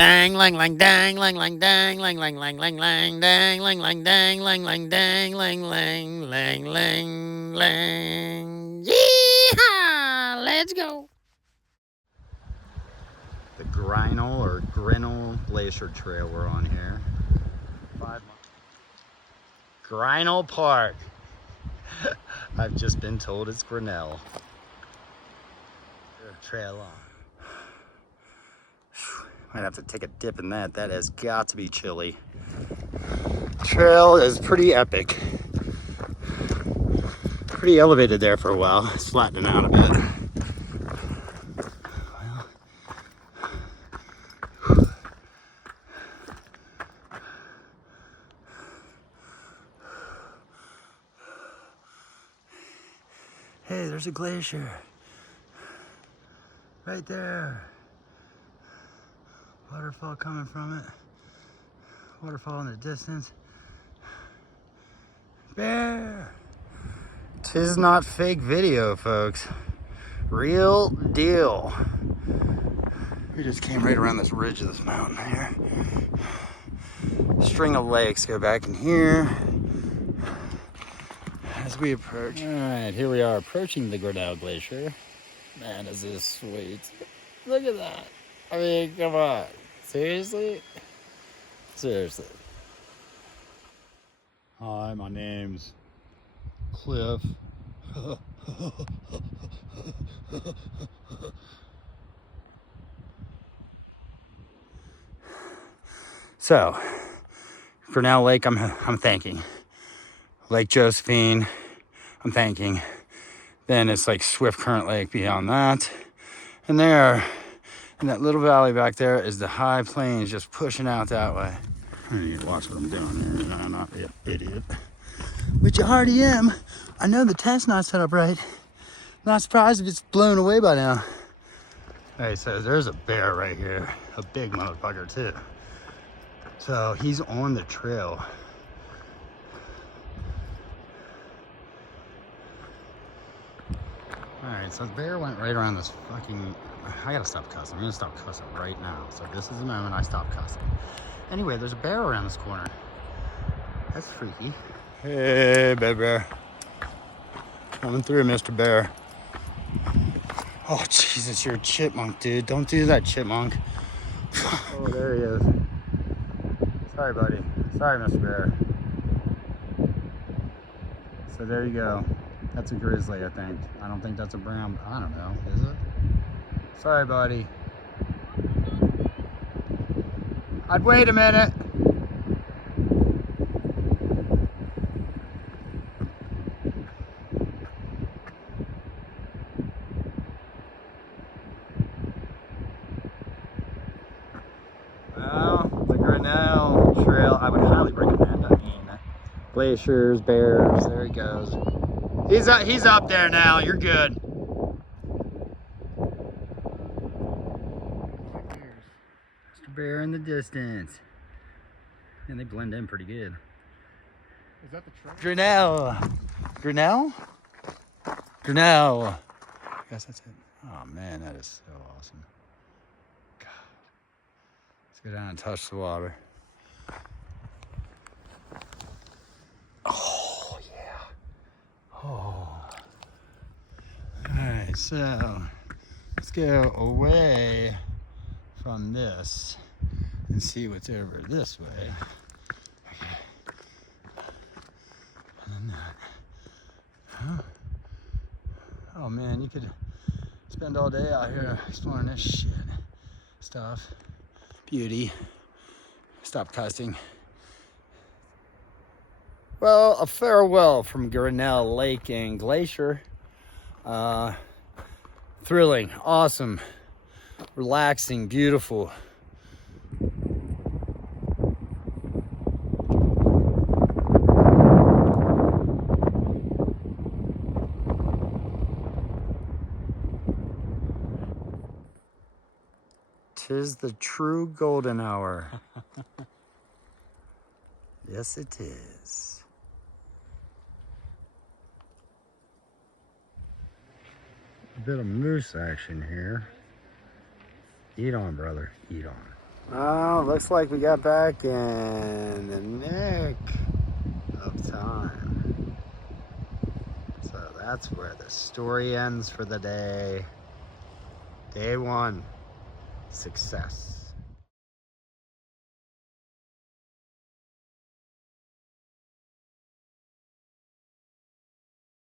Dang lang lang dang lang lang dang lang lang lang lang lang dang lang lang dang lang lang dang lang lang lang lang lang. Yeehaw! Let's go. The Grinnell Glacier Trail we're on here. 5 miles. Grinnell Park. I've just been told it's Grinnell. Trail on. Might have to take a dip in that. That has got to be chilly. Trail is pretty epic. Pretty elevated there for a while. It's flattening out a bit. Hey, there's a glacier. Right there. Waterfall coming from it. Waterfall in the distance. Bear! 'Tis not fake video, folks. Real deal. We just came right around this ridge of this mountain here. String of lakes go back in here as we approach. All right, here we are approaching the Grinnell Glacier. Man, is this sweet. Look at that. I mean, come on. Seriously? Seriously. Hi, my name's Cliff. So, Grinnell Lake, I'm thanking. Lake Josephine, I'm thanking. Then it's like Swift Current Lake beyond that. And there, in that little valley back there, is the high plains just pushing out that way. I need to watch what I'm doing here, and I'm not an idiot. Which I already am. I know the tent's not set up right. Not surprised if it's blown away by now. Hey, so there's a bear right here. A big motherfucker too. So he's on the trail. Alright, so the bear went right around this fucking... I gotta stop cussing. I'm gonna stop cussing right now. So this is the moment I stop cussing. Anyway, there's a bear around this corner. That's freaky. Hey, bad bear. Coming through, Mr. Bear. Oh, Jesus, you're a chipmunk, dude. Don't do that, chipmunk. Oh, there he is. Sorry, buddy. Sorry, Mr. Bear. So there you go. That's a grizzly, I think. I don't think that's a brown. I don't know. Is it? Sorry, buddy. I'd wait a minute. Well, the Grinnell Trail, I would highly recommend. I mean, glaciers, bears, there he goes. He's up there now, you're good. Mr. Bear in the distance. And they blend in pretty good. Is that the trail? Grinnell. Grinnell? Grinnell. I guess that's it. Oh man, that is so awesome. God. Let's go down and touch the water. Oh yeah. Oh. Alright, so let's go away from this and see what's over this way. Okay. And then that. Huh? Oh man, you could spend all day out here exploring this shit. Stuff. Beauty. Stop cussing. Well, a farewell from Grinnell Lake and Glacier. Thrilling, awesome, relaxing, beautiful. Tis the true golden hour. Yes, it is. A bit of moose action here. Eat on, brother. Eat on. Oh, looks like we got back in the nick of time. So that's where the story ends for the day. Day one, success.